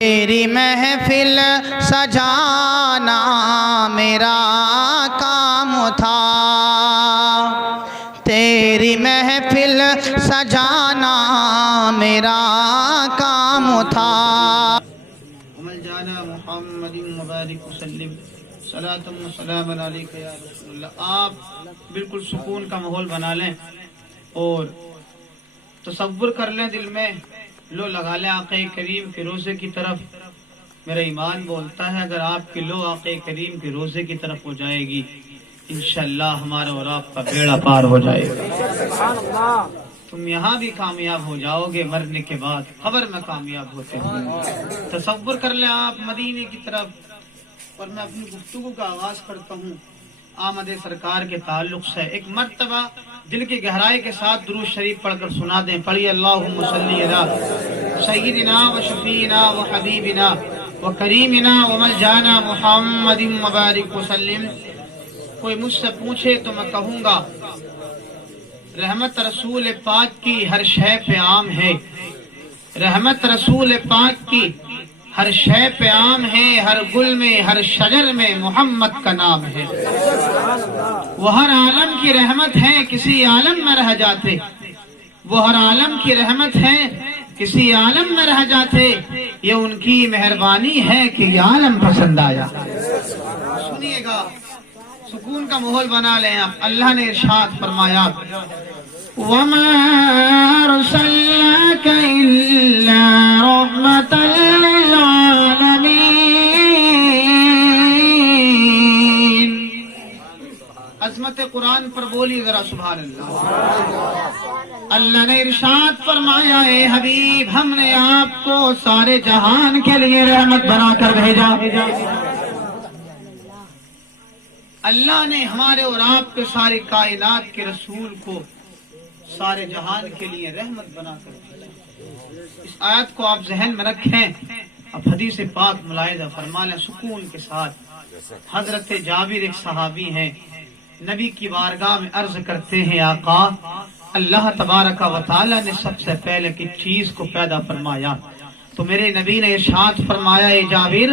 تیری محفل سجانا میرا کام تھا، تیری محفل سجانا میرا کام تھا۔ ومن جانا محمد مبارک وسلم صلاۃ و سلام علیک یا رسول اللہ۔ آپ بالکل سکون کا ماحول بنا لیں اور تصور کر لیں دل میں، لو لگا لیں آقا کریم کے روزے کی طرف۔ میرا ایمان بولتا ہے اگر آپ کی لو آقا کریم کے روزے کی طرف ہو جائے گی، انشاءاللہ ہمارا اور آپ کا بیڑا پار ہو جائے گا۔ تم یہاں بھی کامیاب ہو جاؤ گے، مرنے کے بعد قبر میں کامیاب ہوتے ہیں۔ تصور کر لیں آپ مدینے کی طرف۔ اور میں اپنی گفتگو کا آغاز کرتا ہوں آمد سرکار کے تعلق سے۔ ایک مرتبہ دل کی گہرائی کے ساتھ درود شریف پڑھ کر سنا دیں۔ پڑھیے اللہم صلی علی سیدنا و شفیعنا و حبیبنا و کریمنا و ملجانا محمد مبارک وسلم۔ کوئی مجھ سے پوچھے تو میں کہوں گا رحمت رسول پاک کی ہر شے پہ عام ہے، رحمت رسول پاک کی ہر شے پہ عام ہے، ہر گل میں ہر شجر میں محمد کا نام ہے۔ وہ ہر عالم کی رحمت ہے، کسی عالم میں رہ جاتے، وہ ہر عالم کی رحمت ہے، کسی عالم میں رہ جاتے، یہ ان کی مہربانی ہے کہ یہ عالم پسند آیا۔ سنیے گا، سکون کا ماحول بنا لیں آپ۔ اللہ نے ارشاد فرمایا وَمَا أَرْسَلْنَاكَ إِلَّا رَحْمَةً لِلْعَالَمِينَ۔ عظمت قرآن پر بولی ذرا سبحان اللہ۔ اللہ نے ارشاد فرمایا اے حبیب ہم نے آپ کو سارے جہان کے لیے رحمت بنا کر بھیجا۔ اللہ نے ہمارے اور آپ کے ساری کائنات کے رسول کو سارے جہان کے لیے رحمت بنا کر بھیجا۔ اس آیت کو آپ ذہن میں رکھیں، اب حدیث پاک ملاحظہ فرما لیں سکون کے ساتھ۔ حضرت جابر ایک صحابی ہیں، نبی کی بارگاہ میں عرض کرتے ہیں آقا اللہ تبارک و تعالی نے سب سے پہلے کس چیز کو پیدا فرمایا؟ تو میرے نبی نے ارشاد فرمایا اے جابر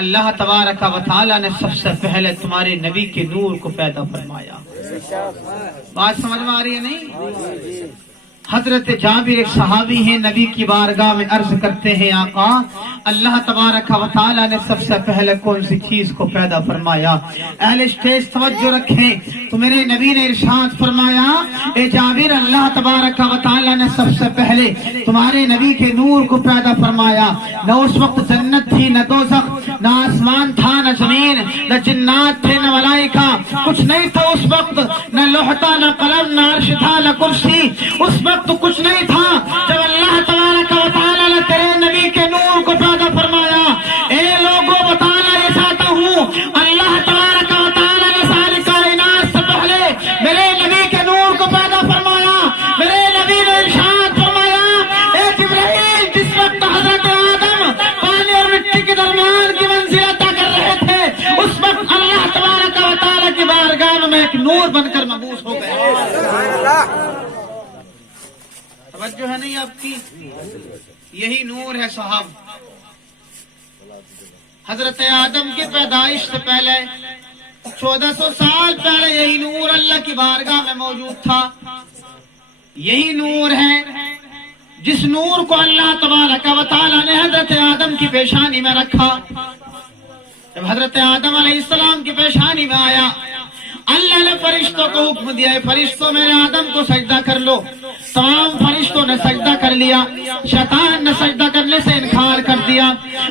اللہ تبارک و تعالی نے سب سے پہلے تمہارے نبی کے نور کو پیدا فرمایا۔ بات سمجھ میں آ رہی ہے نہیں؟ حضرت جابر ایک صحابی ہیں، نبی کی بارگاہ میں عرض کرتے ہیں آقا اللہ تبارک و تعالی نے سب سے پہلے کون سی چیز کو پیدا فرمایا؟ اہل اسٹیج توجہ رکھیں تو میرے نبی نے ارشاد فرمایا اے جابر اللہ تبارک و تعالی نے سب سے پہلے تمہارے نبی کے نور کو پیدا فرمایا۔ نہ اس وقت جنت تھی، نہ دوزخ، نہ آسمان تھا، نہ زمین، نہ جنات تھے، نہ ملائکہ، کچھ نہیں تھا اس وقت، نہ لوح تھا، نہ قلم، نہ عرش تھا، نہ کرسی، اس وقت تو کچھ نہیں تھا جب اللہ تبارک و تعالی نے تیرے نبی کے نور کو پیدا فرمایا۔ اے لوگوں بتانا یہ چاہتا ہوں اللہ تبارک و تعالی نے ساری کائنات سے پہلے میرے نبی کے نور کو پیدا فرمایا۔ میرے نبی نے ارشاد فرمایا اے جبرائیل جس وقت حضرت آدم پانی اور مٹی کے درمیان کی منزل عطا کر رہے تھے اس وقت اللہ تبارک و تعالی کی بارگاہ میں ایک نور بن کر مبعوث ہو گئے۔ توجہ ہے نہیں آپ کی؟ یہی نور ہے صاحب۔ حضرت آدم کی پیدائش سے پہلے 1400 سال پہلے یہی نور اللہ کی بارگاہ میں موجود تھا۔ یہی نور ہے جس نور کو اللہ تبارک و تعالی نے حضرت آدم کی پیشانی میں رکھا۔ جب حضرت آدم علیہ السلام کی پیشانی میں آیا اللہ نے فرشتوں کو حکم دیا فرشتوں میرے آدم کو سجدہ کر لو۔ تمام فرشتوں نے سجدہ کر لیا، شیطان نے سجدہ کرنے سے انکار کر دیا۔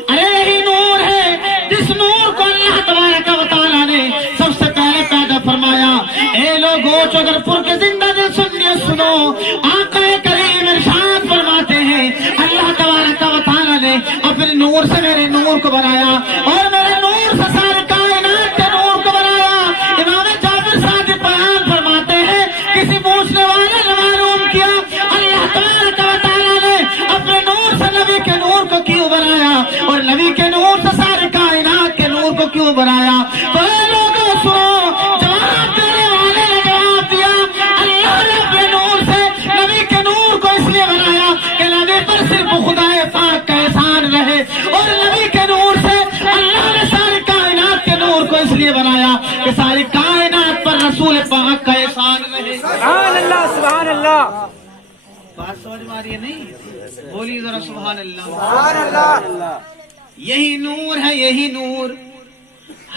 ارے یہی نور ہے جس نور کو اللہ تبارک و تعالی نے سب سے پہلے پیدا فرمایا۔ اے لوگوں چودر پور کے زندہ دل سنیے سنو، آقا کریم ارشاد فرماتے ہیں اللہ تبارک و تعالی نے اپنے نور سے میرے نور کو بنایا اور میرے نور سے سارے کائنات کے نور کو بنایا۔ امام جابر صاحب بیان فرماتے ہیں کسی پوچھنے والے نے معلوم کیا اللہ تبارک و تعالی نے اپنے نور سے نبی کے نور کو کیوں بنایا اور نبی کے نور سے سارے کائنات کے نور کو کیوں بنایا؟ تو اے لوگوں سنو، جواب دینے والے نے جواب دیا اللہ نے اپنے نور سے نبی کے نور کو اس لیے بنایا کہ نبی پر صرف خدا پاک کا احسان رہے اور نبی کے نور سے اللہ نے ساری کائنات کے نور کو اس لیے بنایا کہ ساری کائنات پر رسول پاک کا احسان رہے. سبحان اللہ سبحان اللہ. بات سمجھ میں آ رہی ہے نہیں؟ بولیے ذرا سبحان اللہ. سبحان اللہ. یہی نور ہے, یہی نور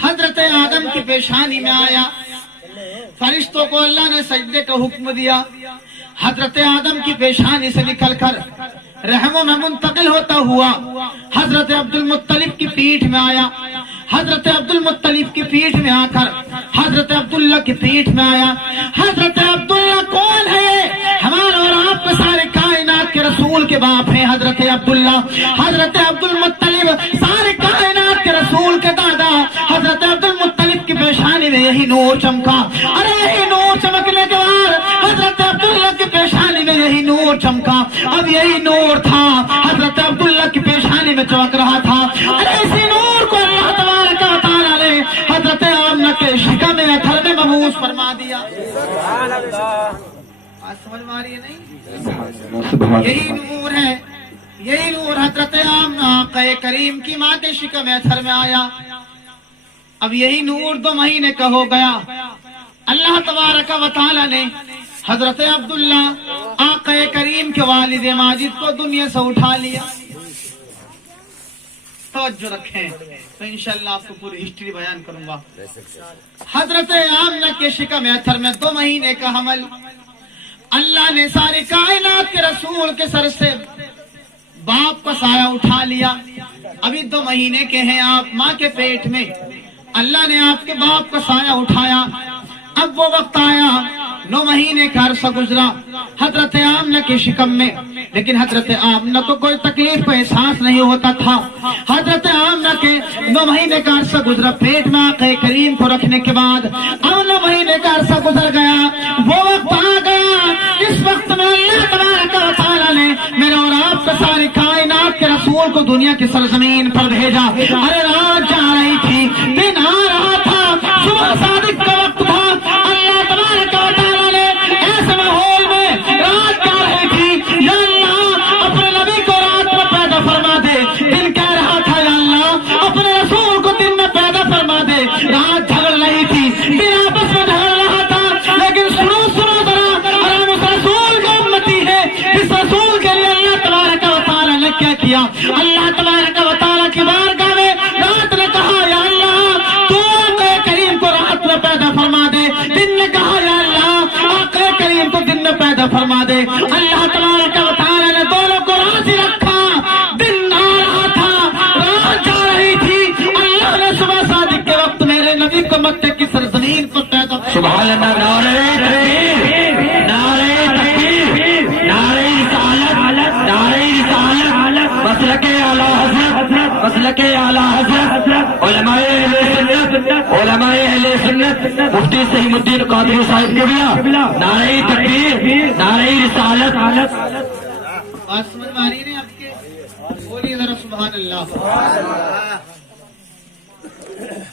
حضرت آدم کی پیشانی میں آیا. فرشتوں کو اللہ نے سجدے کا حکم دیا. حضرت آدم کی پیشانی سے نکل کر رحموں میں منتقل ہوتا ہوا حضرت عبد المطلب کی پیٹھ میں آیا. حضرت عبد المطلب کی پیٹھ میں آ کر حضرت عبداللہ کی پیٹھ میں آیا. حضرت عبداللہ کون ہے؟ ہمارا اور آپ کے سارے کائنات کے رسول کے باپ ہیں حضرت عبداللہ. حضرت عبد المطلب سارے کائنات کے رسول کے دادا. حضرت عبد المطلب کی پیشانی میں یہی نور چمکا. ارے یہی نور چمکنے کے بعد حضرت عبداللہ کی پیشانی میں یہی نور چمکا. اب یہی نور تھا حضرت عبداللہ کی پیشانی میں چمک رہا تھا. ارے اسی نور کو اللہ تبارک و تعالیٰ نے حضرت آمنہ کے شکم اتھر میں مبعوث فرما دیا. سبحان اللہ. آج سمجھ میں آ رہی ہے نہیں؟ یہی نور ہے, یہی نور حضرت آمنہ آقا کریم کی ماں کے شکم اتھر میں آیا. اب یہی نور 2 مہینے کا ہو گیا. اللہ تبارک و تعالیٰ نے حضرت عبداللہ آقا کریم کے والد ماجد کو دنیا سے اٹھا لیا. توجہ رکھیں تو انشاءاللہ آپ کو پوری ہسٹری بیان کروں گا. حضرت آمنہ کے شکم اتھر میں 2 مہینے کا حمل. اللہ نے ساری کائنات کے رسول کے سر سے باپ کا سایہ اٹھا لیا. ابھی 2 مہینے کے ہیں آپ ماں کے پیٹ میں. اللہ نے آپ کے باپ کا سایہ اٹھایا. اب وہ وقت آیا 9 مہینے کا عرصہ گزرا حضرت آمنہ کے شکم میں. لیکن حضرت آمنہ کو کوئی تکلیف کا احساس نہیں ہوتا تھا. حضرت آمنہ کے 9 مہینے کا عرصہ گزرا پیٹ میں آقا کریم کو رکھنے کے بعد. اب 9 مہینے کا عرصہ گزر گیا. وہ وقت آ گیا اس وقت میں اللہ تبارک و تعالیٰ نے میرا اور آپ کا ساری کائنات کے رسول کو دنیا کی سرزمین پر بھیجا. ارے رات جا رہی تھی, دن آ رہا تھا, صبح صادق کا وقت تھا. اللہ تبارک و تعالیٰ نے ایسے ماحول میں رات جا رہی تھی. یا اللہ اپنے نبی کو رات میں پیدا فرما دے. دن کہہ رہا تھا یا اللہ اپنے رسول کو دن میں پیدا فرما دے. رات جھگڑ رہی تھی, دن آپس میں جھگڑ رہا تھا. لیکن سنو ذرا, ہم اس رسول کا امتی ہے. اس رسول کے لیے اللہ تبارک و تعالیٰ نے کیا کیا؟ اللہ تبارک و تعالیٰ کی بارگاہ میں رات نے کہا یا اللہ تو آقا کریم کو رات میں پیدا فرما دے. دن نے کہا یا اللہ آقا کریم کو دن میں پیدا فرما دے. اللہ تبارک و تعالیٰ نے دونوں کو راضی رکھا. دن آ رہا تھا, رات جا رہی تھی. اللہ نے صبح صادق کے وقت میرے نبی کو مکے کی سرزمین پر پیدا فرما. سبحان اللہ. نعرہ تکبیر, نعرہ تکبیر, نعرہ رسالت, نعرہ رسالت, مسلک اعلی حضرت, مسلک اعلی حضرت علماء اہل سنت, علماء اہل سنت مفتی سعید الدین قادری صاحب قبلہ. نعرہ تکبیر, نعرہ رسالت. بات سمجھ میں آ رہی ہے آپ کے؟ بولیے ذرا سبحان اللہ.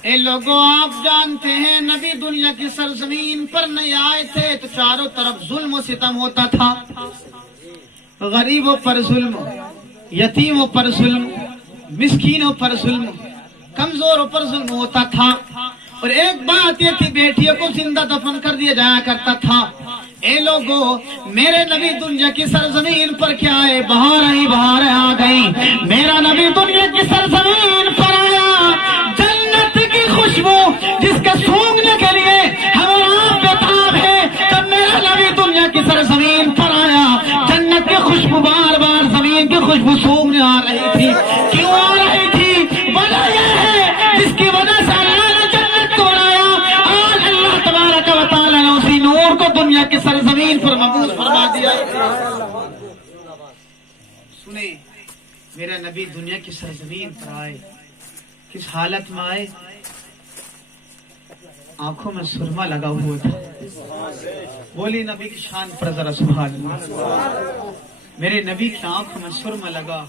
اے لوگوں آپ جانتے ہیں نبی دنیا کی سرزمین پر نہیں آئے تھے تو چاروں طرف ظلم و ستم ہوتا تھا. غریبوں پر ظلم, یتیموں پر ظلم, مسکینوں پر ظلم, کمزوروں پر ظلم ہوتا تھا. اور ایک بات یہ تھی بیٹیوں کو زندہ دفن کر دیا جایا کرتا تھا. اے لوگوں میرے نبی دنیا کی سرزمین پر کیا ہے؟ بہاریں ہی بہاریں آ گئی. میرا نبی دنیا کی سرزمین پر آیا. جنت کی خوشبو جس کے سونگنے کے لیے ہم آپ بےتاب ہیں, جب میرا نبی دنیا کی سرزمین پر آیا جنت کی خوشبو بار بار زمین کی خوشبو سونگنے آ رہی تھی. کیوں آ رہی تھی؟ وجہ یہ ہے جس کی وجہ سے اللہ نے جنت کو بنایا. آج اللہ تبارک و تعالیٰ نے اسی نور کو دنیا کی سرزمین پر مبعوث فرما دیا. سنیں, میرا نبی دنیا کی سرزمین پر آئے, کس حالت میں آئے؟ آنکھوں میں سرما لگا ہوا تھا. بولی نبی کی شان پر ذرا سبحان اللہ. میرے نبی کی آنکھوں میں سرما لگا.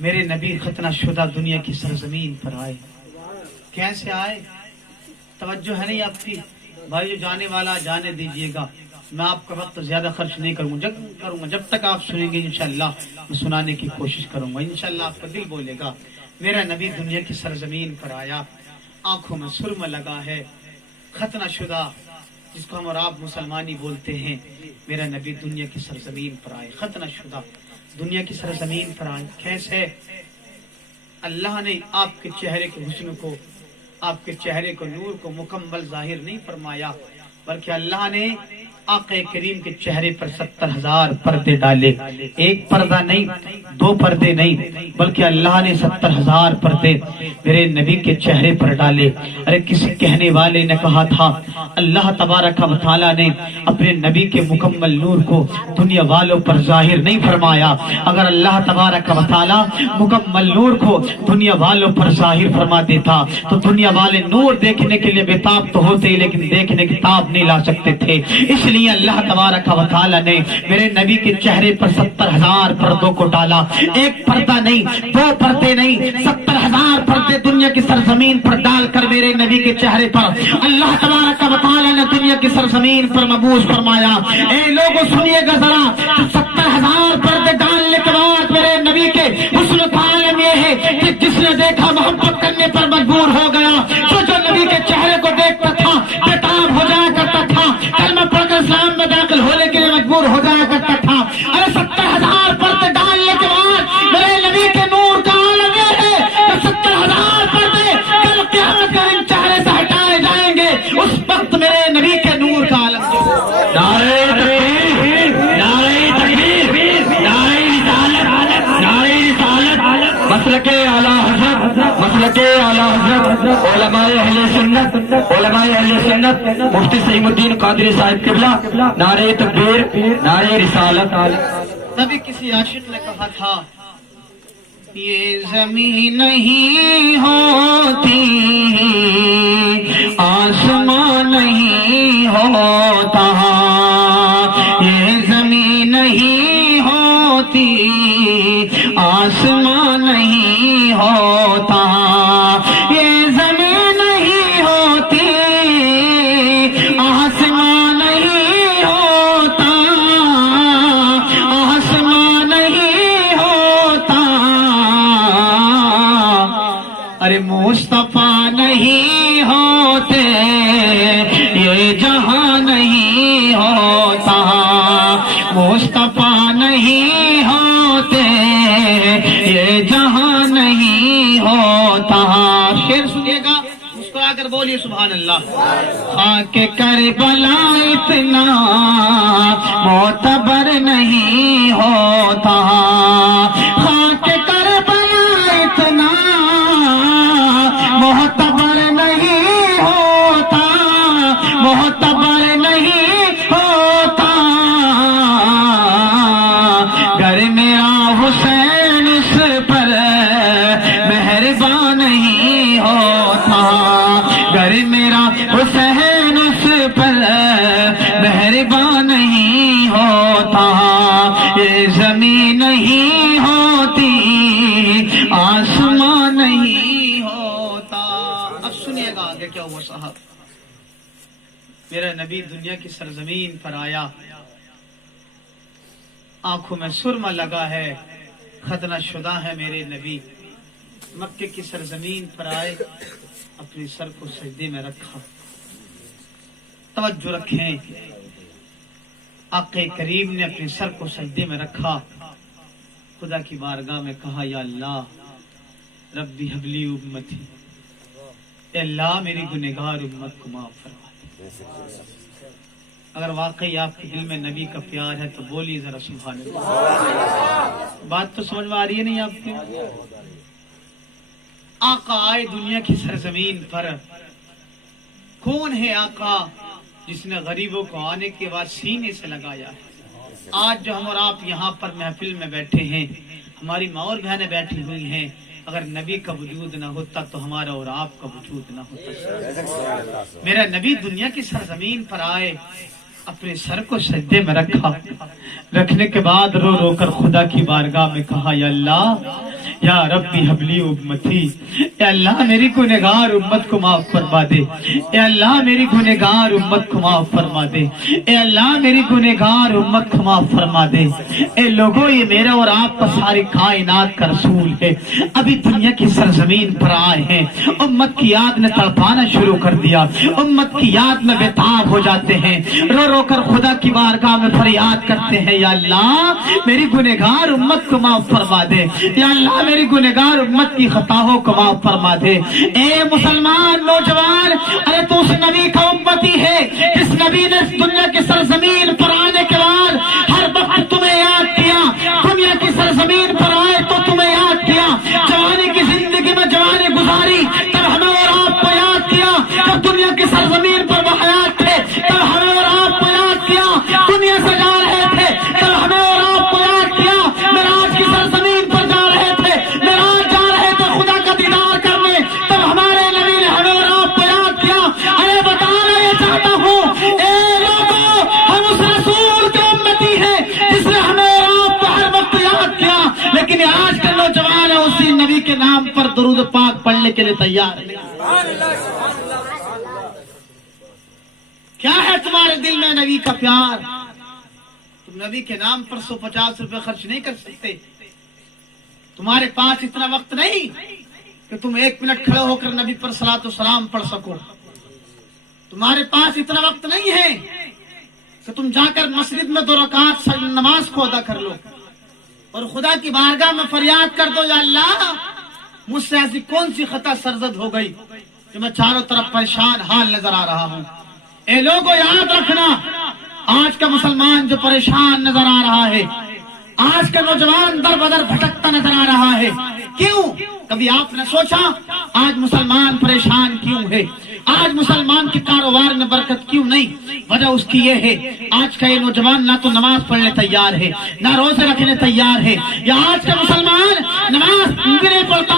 میرے نبی ختنہ شدہ دنیا کی سرزمین پر آئے. کیسے آئے؟ توجہ ہے نہیں آپ کی؟ بھائی جو جانے والا جانے دیجئے گا. میں آپ کا وقت زیادہ خرچ نہیں کروں گا، جب تک آپ سنیں گے انشاءاللہ میں سنانے کی کوشش کروں گا، انشاءاللہ آپ کا دل بولے گا میرا نبی دنیا کی سرزمین پر آیا، آنکھوں میں سرما لگا ہے، ختنہ شدہ جس کو ہم اور آپ مسلمانی بولتے ہیں، میرا نبی دنیا کی سرزمین پر آئے، ختنہ شدہ دنیا کی سرزمین پر آئے۔ کیسے؟ اللہ نے آپ کے چہرے کے حسن کو، آپ کے چہرے کو، نور کو مکمل ظاہر نہیں فرمایا، بلکہ اللہ نے آقا کریم کے چہرے پر 70,000 پردے ڈالے، ایک پردہ نہیں، 2 پردے نہیں، بلکہ اللہ نے 70,000 پردے میرے نبی کے چہرے پر ڈالے۔ ارے کسی کہنے والے نے کہا تھا اللہ تبارک و تعالی نے اپنے نبی کے مکمل نور کو دنیا والوں پر ظاہر نہیں فرمایا، اگر اللہ تبارک و تعالی مکمل نور کو دنیا والوں پر ظاہر فرما دیتا تو دنیا والے نور دیکھنے کے لیے بےتاب تو ہوتے لیکن دیکھنے کی تاب نہیں لا سکتے تھے، اس لیے اللہ تبارک و تعالی نے میرے نبی کے چہرے پر 70,000 پردوں کو ڈالا، ایک پردہ نہیں، 2 پردے نہیں، 70,000 پردے دنیا کی سرزمین پر ڈال کر میرے نبی کے چہرے پر اللہ تبارک و تعالی نے دنیا کی سرزمین پر مبعوث فرمایا۔ اے لوگوں سنیے گا ذرا، 70,000 پردے ڈالنے کے بعد میرے نبی کے حسن کا عالم یہ ہے کہ جس نے دیکھا محبت کرنے پر مجبور ہو گیا، جو نبی کے چہرے کو دیکھتا تھا بےتاب ہو جایا کرتا تھا، کلمہ پڑھ کر اسلام میں داخل ہونے کے لیے مجبور ہو جایا کرتا تھا۔ ارے 70,000 پردے ڈالنے کے بعد میرے نبی کے نور کا عالم یہ ہے کہ 70,000 پردے کل قیامت کا ان چہرے سے ہٹائے جائیں گے، اس وقت میرے نبی کے نور کا عالم نعرہ تکبیر، نعرہ تکبیر، نعرہ رسالت، نعرہ رسالت، مسلک اعلیٰ حضرت، مسلک اعلیٰ حضرت علماء اہل سنت، علماء اہل سنت مفتی سعیم الدین قادری صاحب قبلہ، نعرہ تکبیر، نعرہ رسالت۔ نبی کسی عاشق نے کہا تھا یہ زمین نہیں ہوتی آسمان نہیں ہوتا، یہ زمین نہیں ہوتی آسمان نہیں ہوتا، یہ زمین نہیں ہوتی آسمان نہیں ہوتا، آسمان نہیں ہوتا، ارے مصطفیٰ نہیں ہوتے یہ جہاں نہیں ہوتا، مصطفیٰ نہیں ہوتے یہ جہاں نہیں ہوتا۔ شعر سنیے گا، مسکرا کر بولیے سبحان اللہ۔ خاک کربلا اتنا معتبر نہیں ہوتا، خاک کربلا اتنا معتبر نہیں ہوتا، معتبر نہیں ہوتا، گر میرا حسین اس پر مہربان نہیں ہوتا، گر میرا حسین اس پر مہربان نہیں ہوتا، یہ زمین نہیں ہوتی آسمان نہیں ہوتا۔ اب سنیے گا آگے کیا ہوا صاحب۔ میرا نبی دنیا کی سرزمین پر آیا، آنکھوں میں سرما لگا ہے، ختنہ شدہ ہے میرے نبی، مکے کی سرزمین پر آئے، اپنے سر کو سجدے میں رکھا۔ توجہ رکھیں، آقا کریم نے اپنے سر کو سجدے میں رکھا، خدا کی بارگاہ میں کہا یا اللہ ربی حبلی امتی، اے اللہ میری گنہگار امت کو معاف فرما دے۔ اگر واقعی آپ کے دل میں نبی کا پیار ہے تو بولیے ذرا سبحان اللہ۔ بات تو سمجھ میں آ رہی ہے نہیں آپ کی؟ آقا آئے دنیا کی سرزمین پر۔ کون ہے آقا جس نے غریبوں کو آنے کے بعد سینے سے لگایا ہے؟ آج جو ہم اور آپ یہاں پر محفل میں بیٹھے ہیں، ہماری ماں اور بہنیں بیٹھی ہوئی ہیں، اگر نبی کا وجود نہ ہوتا تو ہمارا اور آپ کا وجود نہ ہوتا۔ میرا نبی دنیا کی سرزمین پر آئے، اپنے سر کو سجدے میں رکھا، رکھنے کے بعد رو رو کر خدا کی بارگاہ میں کہا یا اللہ یا ربی حبلی امتی، اے اللہ میری گنہگار امت کو معاف فرما دے، اے اللہ میری گنہگار امت کو معاف فرما دے، اے اللہ میری گنہگار امت کو معاف فرما دے۔ اے لوگوں، یہ میرا اور آپ کا ساری کائنات کا رسول ہے، ابھی دنیا کی سرزمین پر آئے ہیں، امت کی یاد نے تڑپانا شروع کر دیا، امت کی یاد میں بےتاب ہو جاتے ہیں، رو رو کر خدا کی بارگاہ میں فریاد کرتے ہیں، یا اللہ میری گنہگار امت کو معاف فرما دے، یا اللہ میری گنہگار امت کی خطاؤں کو معاف فرما دے۔ اے مسلمان نوجوان، ارے تو اس نبی کا امتی ہے جس نبی نے دنیا کی سرزمین پر آنے کے بعد ہر وقت تمہیں یاد کیا، دنیا کی سرزمین پر آئے تو تمہیں یاد کیا، جوانی کی زندگی میں جوانی گزاری تب ہمیں اور آپ کو یاد کیا، جب دنیا کی سرزمین پر وہ حیات تھے تب ہمیں اور آپ کو یاد کیا، دنیا سے جا رہے تھے تب ہمیں اور آپ کو یاد کیا، معراج کی سرزمین پر جا رہے تھے، معراج جا رہے تھے خدا کا دیدار کرنے، تب ہمارے نبی نے ہمیں اور آپ کو یاد کیا۔ ارے بتانا یہ چاہتا ہوں، اے لوگوں، ہم اس رسول کے امتی ہیں جس نے ہمیں اور آپ کو ہر وقت یاد کیا، لیکن آج کے نوجوان ہیں اسی نبی کے نام پر درود پاک پڑھنے کے لیے تیار ہیں۔ کیا ہے تمہارے دل میں نبی کا پیار؟ تم نبی کے نام پر 150 روپے خرچ نہیں کر سکتے، تمہارے پاس اتنا وقت نہیں کہ تم 1 منٹ کھڑے ہو کر نبی پر صلاۃ و سلام پڑھ سکو، تمہارے پاس اتنا وقت نہیں ہے کہ تم جا کر مسجد میں 2 رکعت نماز کو ادا کر لو اور خدا کی بارگاہ میں فریاد کر دو، یا اللہ مجھ سے ایسی کون سی خطا سرزد ہو گئی کہ میں چاروں طرف پریشان حال نظر آ رہا ہوں۔ اے لوگوں، یاد رکھنا، آج کا مسلمان جو پریشان نظر آ رہا ہے، آج کا نوجوان در بدر بھٹکتا نظر آ رہا ہے، کیوں؟ کبھی آپ نے سوچا آج مسلمان پریشان کیوں ہے؟ آج مسلمان کے کاروبار میں برکت کیوں نہیں؟ وجہ اس کی یہ ہے، آج کا یہ نوجوان نہ تو نماز پڑھنے تیار ہے، نہ روزے رکھنے تیار ہے، یا آج کا مسلمان نماز بھی نہیں پڑھتا،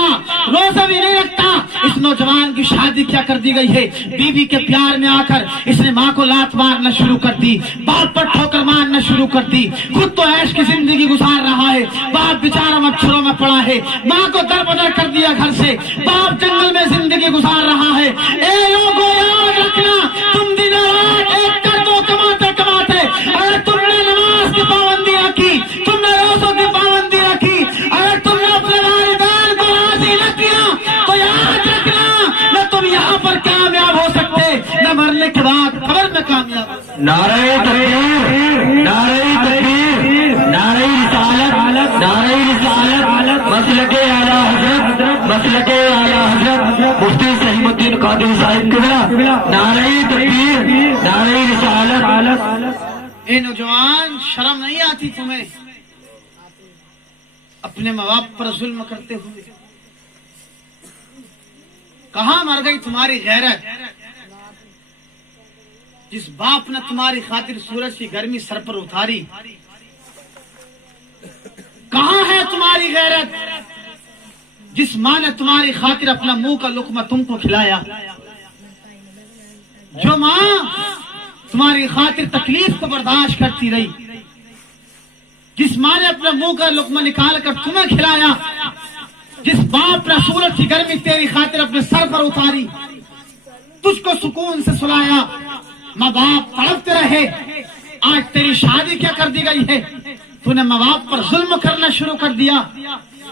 روزہ بھی نہیں رکھتا۔ اس نوجوان کی شادی کیا کر دی گئی ہے؟ بیوی کے پیار میں آ کر اس نے ماں کو لات مارنا شروع کر دی، باپ پر ٹھوکر مارنا شروع کر دی، خود تو عیش کی زندگی گزار رہا ہے، باپ بیچارہ مچھروں میں پڑا ہے، ماں کو در بدر کر دیا گھر سے، باپ جنگل میں زندگی گزار رہا ہے۔ اے لوگوں، یاد رکھنا، تم دن رات ایک کر دو کماتے کماتے، اگر تم نے نماز کی پابندی رکھی، تم نے روزوں کی پابندی رکھی، اگر تم نے اپنے والدین کو راضی نہ کیا تو یاد رکھنا، نہ تم یہاں پر کامیاب ہو سکتے، نہ مرنے کے بعد قبر میں کامیاب ہو سکتے۔ نعرہ تکبیر، نعرہ تکبیر، نعرہ رسالت، نعرہ رسالت، مسلک اعلیٰ حضرت، مسلک اعلیٰ حضرت مفتی سہیم الدین قادری صاحب قبلہ، نعرہ تکبیر، نعرہ رسالت۔ اے نوجوان، شرم نہیں آتی تمہیں اپنے ماں باپ پر ظلم کرتے ہوئے؟ کہاں مر گئی تمہاری غیرت؟ جس باپ نے تمہاری خاطر سورج کی گرمی سر پر اتاری، کہاں ہے تمہاری غیرت؟ جس ماں نے تمہاری خاطر اپنا منہ کا لقمہ تم کو کھلایا، جو ماں تمہاری خاطر تکلیف کو برداشت کرتی رہی، جس ماں نے اپنا منہ کا لقمہ نکال کر تمہیں کھلایا، جس باپ نے سورج کی گرمی تیری خاطر اپنے سر پر اتاری، تجھ کو سکون سے سلایا، ماں باپ تڑپتے رہے، آج تیری شادی کیا کر دی گئی ہے؟ تو نے ماں باپ پر ظلم کرنا شروع کر دیا۔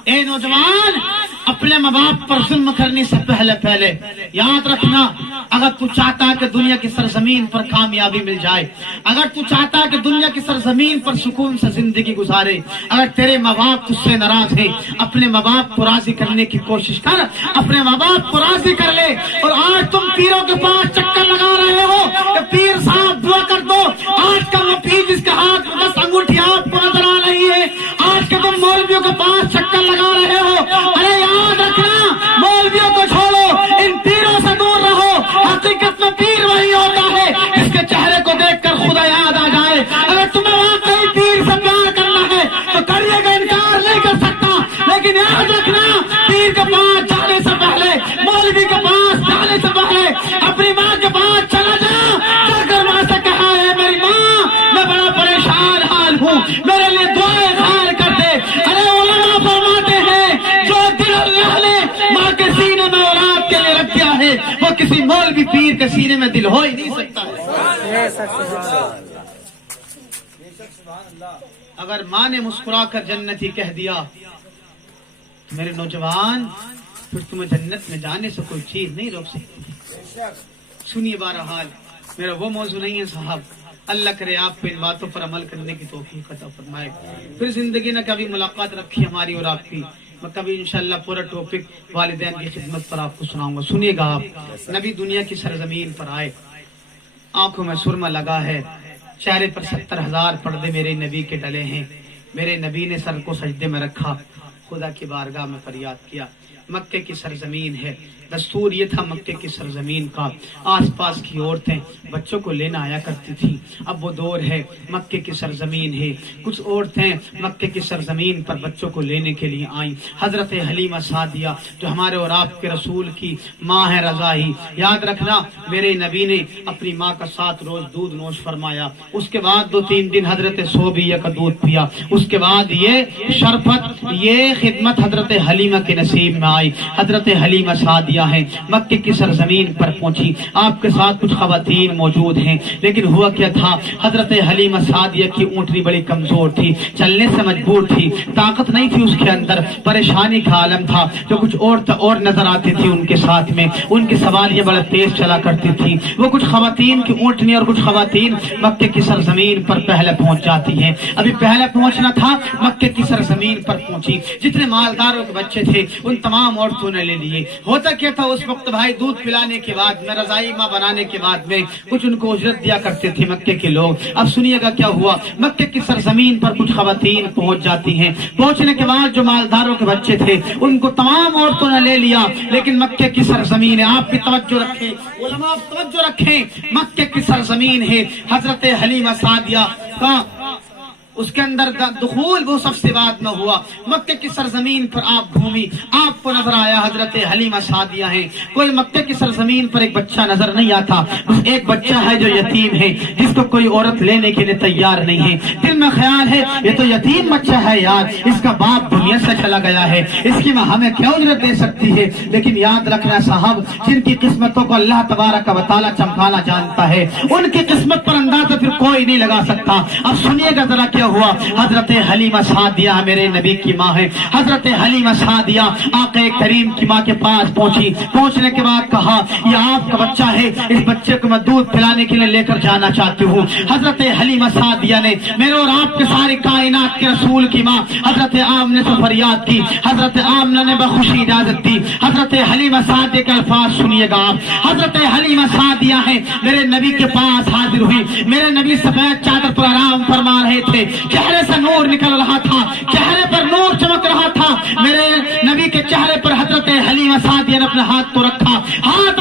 اے نوجوان، اپنے ماں باپ پر ظلم کرنے سے پہلے یاد رکھنا، اگر تو چاہتا ہے کہ دنیا کی سرزمین پر کامیابی مل جائے، اگر تو چاہتا ہے کہ دنیا کی سرزمین پر سکون سے زندگی گزارے، اگر تیرے ماں باپ تجھ سے ناراض ہے، اپنے ماں باپ کو راضی کرنے کی کوشش کر، اپنے ماں باپ کو راضی کر لے۔ اور آج تم پیروں کے پاس چکر لگا رہے ہو کہ پیر صاحب دعا کر دو، آج کا وہ پیر جس کے ہاتھ میں بس انگوٹھی آپ کو نظر آ رہی ہے، آج کے تم مولویوں کے پاس چکر لگا رہے ہو، ارے یاد رکھنا، مولویوں کو چھوڑو، ان پیروں سے دور رہو۔ حقیقت میں پیر وہی ہوتا ہے جس کے چہرے کو دیکھ کر خدا یاد آ جائے۔ اگر تمہیں واقعی پیر سے پیار کرنا ہے تو کریے گا، انکار نہیں کر سکتا، لیکن یاد رکھنا، پیر کے پاس جانے سے پہلے، مولوی کے پاس جانے سے پہلے اپنی ماں کے پاس چلا جا، جا کر ماں سے کہا ہے میری ماں، میں بڑا پریشان حال ہوں، میرے لیے دعائیں خیر کر دے۔ ارے علماء فرماتے ہیں جو بھی پیر کے سینے میں دل ہو ہی نہیں سکتا ہے۔ اگر ماں نے مسکرا کر جنتی کہہ دیا تو میرے نوجوان پھر تمہیں جنت میں جانے سے کوئی چیز نہیں روک سکتی۔ سنیے بہرحال میرا وہ موضوع نہیں ہے صاحب، اللہ کرے آپ کو ان باتوں پر عمل کرنے کی توفیق عطا فرمائے۔ پھر زندگی نے کبھی ملاقات رکھی ہماری اور آپ کی، میں کبھی انشاءاللہ پورا ٹاپک والدین کی خدمت پر آپ کو سناؤں گا۔ سنیے گا آپ، نبی دنیا کی سرزمین پر آئے، آنکھوں میں سرما لگا ہے، چہرے پر 70,000 پردے میرے نبی کے ڈلے ہیں۔ میرے نبی نے سر کو سجدے میں رکھا، خدا کی بارگاہ میں فریاد کیا۔ مکے کی سرزمین ہے، دستور یہ تھا مکے کی سرزمین کا، آس پاس کی عورتیں بچوں کو لینا آیا کرتی تھی۔ اب وہ دور ہے، مکے کی سرزمین ہے، کچھ عورتیں مکے کی سرزمین پر بچوں کو لینے کے لیے آئیں۔ حضرت حلیمہ سعدیہ جو ہمارے اور آپ کے رسول کی ماں ہے رضائی، یاد رکھنا میرے نبی نے اپنی ماں کا 7 روز دودھ نوش فرمایا، اس کے بعد 2-3 دن حضرت صوبیہ کا دودھ پیا، اس کے بعد یہ شربت، یہ خدمت حضرت حلیمہ کے نصیب میں آئی۔ حضرت حلیمہ سعدیہ ہیں، مکے کی سرزمین پر پہنچی، آپ کے ساتھ کچھ خواتین موجود ہیں، لیکن ہوا کیا تھا، حضرت حلیمہ سعدیہ کی اونٹنی بڑی کمزور تھی، چلنے سے مجبور تھی، طاقت نہیں تھی اس کے اندر، پریشانی کا عالم تھا۔ جو کچھ اور نظر آتی تھی ان کے ساتھ میں، ان کی سواریاں بڑا تیز چلا کرتی تھی، وہ کچھ خواتین کی اونٹنی اور کچھ خواتین مکے کی سرزمین پر پہلے پہنچ جاتی ہیں۔ ابھی پہلے پہنچنا تھا، مکے کی سرزمین پر پہنچی، جتنے مالداروں کے بچے تھے ان تمام عورتوں نے لے لیے۔ ہوتا کیا تھا اس وقت بھائی، دودھ پلانے کے بعد میں، رضائی ماں بنانے کے بعد میں کچھ ان کو اجرت دیا کرتے تھے مکے کے لوگ۔ اب سنیے گا کیا ہوا، مکے کی سرزمین پر کچھ خواتین پہنچ جاتی ہیں، پہنچنے کے بعد جو مالداروں کے بچے تھے ان کو تمام عورتوں نے لے لیا، لیکن مکے کی سرزمین ہے، آپ بھی توجہ رکھیں علماء، توجہ رکھیں، مکے کی سرزمین ہے، حضرت حلیمہ سعدیہ کا اس کے اندر دخول وہ سب سے بعد میں ہوا۔ مکے کی سرزمین پر آپ گھومی، آپ کو نظر آیا حضرت حلیمہ سعدیہ ہیں، کوئی مکے کی سرزمین پر ایک بچہ نظر نہیں آتا، بس ایک بچہ ہے جو یتیم ہے، جس کو کوئی عورت لینے کے لیے تیار نہیں ہے۔ دل میں خیال ہے یہ تو یتیم بچہ ہے یار، اس کا باپ دنیا سے چلا گیا ہے، اس کی ماں ہمیں کیا اجرت دے سکتی ہے؟ لیکن یاد رکھنا صاحب، جن کی قسمتوں کو اللہ تبارک و تعالیٰ چمکانا جانتا ہے، ان کی قسمت پر اندازہ پھر کوئی نہیں لگا سکتا۔ اب سنیے گا ذرا کیا ہوا، حضرت حلیمہ سعدیہ میرے نبی کی ماں ہے، حضرت حلیمہ سعدیہ آقا کریم کی ماں کے پاس پہنچی، پہنچنے کے بعد کہا یہ آپ کا بچہ ہے، اس بچے کو میں دودھ پلانے کے لیے لے کر جانا چاہتی ہوں۔ حضرت حلیمہ سعدیہ نے میرے اور آپ کے ساری کائنات کے رسول کی ماں حضرت آمنہ سے فریاد کی، حضرت آمنہ نے بخوشی اجازت دی۔ حضرت حلیمہ سعدیہ کے الفاظ سنیے گا آپ، حضرت حلیمہ سعدیہ ہیں میرے نبی کے پاس حاضر ہوئی، میرے نبی سفید چادر پر آرام فرما رہے تھے، چہرے سے نور نکل رہا تھا، چہرے پر نور چمک رہا تھا، میرے نبی کے چہرے پر حضرت حلیمہ سعدیہ نے اپنے ہاتھ کو رکھا، ہاتھ